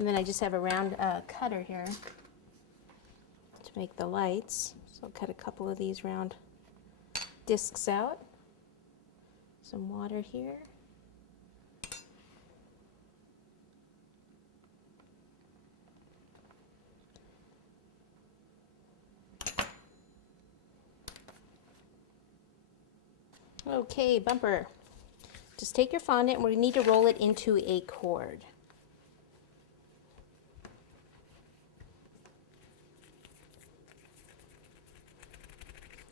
And then I just have a round cutter here to make the lights. So I'll cut a couple of these round discs out. Some water here. Okay, bumper. Just take your fondant and we need to roll it into a cord.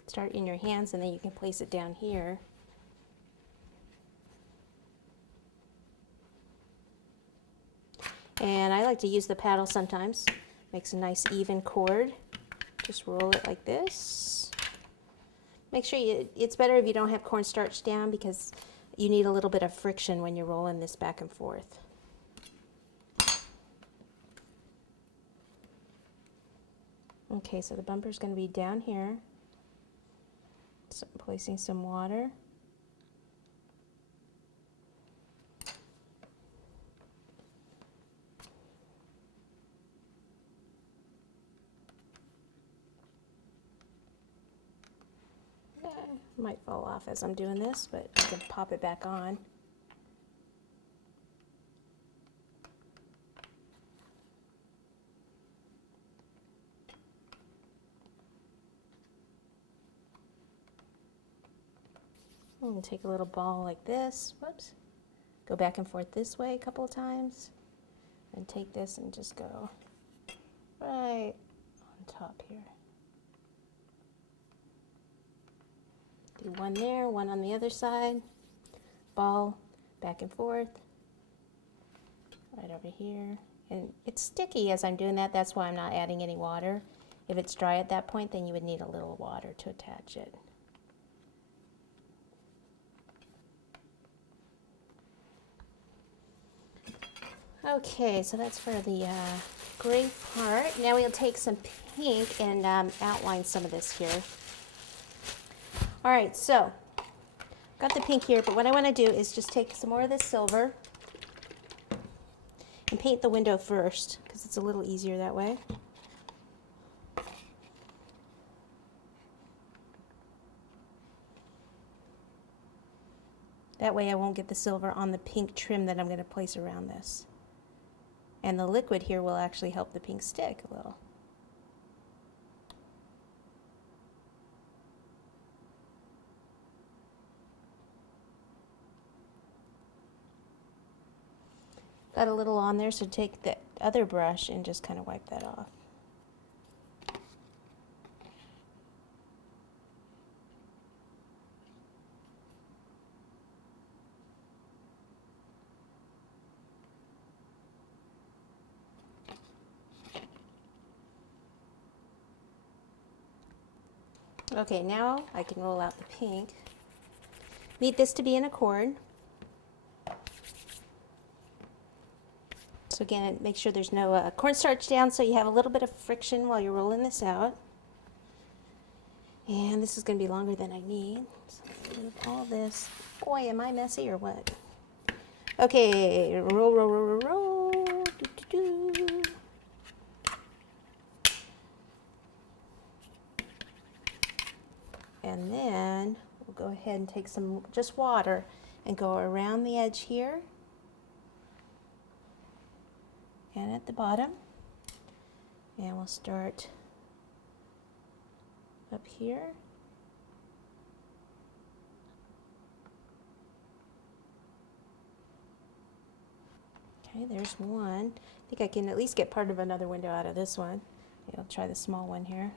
Start in your hands and then you can place it down here. And I like to use the paddle sometimes. Makes a nice even cord. Just roll it like this. Make sure it's better if you don't have cornstarch down because you need a little bit of friction when you're rolling this back and forth. Okay, so the bumper's going to be down here. So I'm placing some water. Might fall off as I'm doing this, but I can pop it back on. I'm going to take a little ball like this, whoops, go back and forth this way a couple of times, and take this and just go right on top here. Do one there, one on the other side, ball back and forth, right over here. And it's sticky as I'm doing that, that's why I'm not adding any water. If it's dry at that point, then you would need a little water to attach it. Okay, so that's for the gray part. Now we'll take some pink and outline some of this here. All right, so got the pink here, but what I want to do is just take some more of this silver and paint the window first because it's a little easier that way. That way I won't get the silver on the pink trim that I'm going to place around this. And the liquid here will actually help the pink stick a little. Got a little on there, so take the other brush and just kind of wipe that off. Okay, now I can roll out the pink. Need this to be in a cord. So again, make sure there's no cornstarch down so you have a little bit of friction while you're rolling this out. And this is going to be longer than I need. So move all this. Boy, am I messy or what? Okay, roll, roll, roll, roll, roll. Do, do, do. And then we'll go ahead and take some just water and go around the edge here and at the bottom. And we'll start up here. Okay, there's one. I think I can at least get part of another window out of this one. Okay, I'll try the small one here.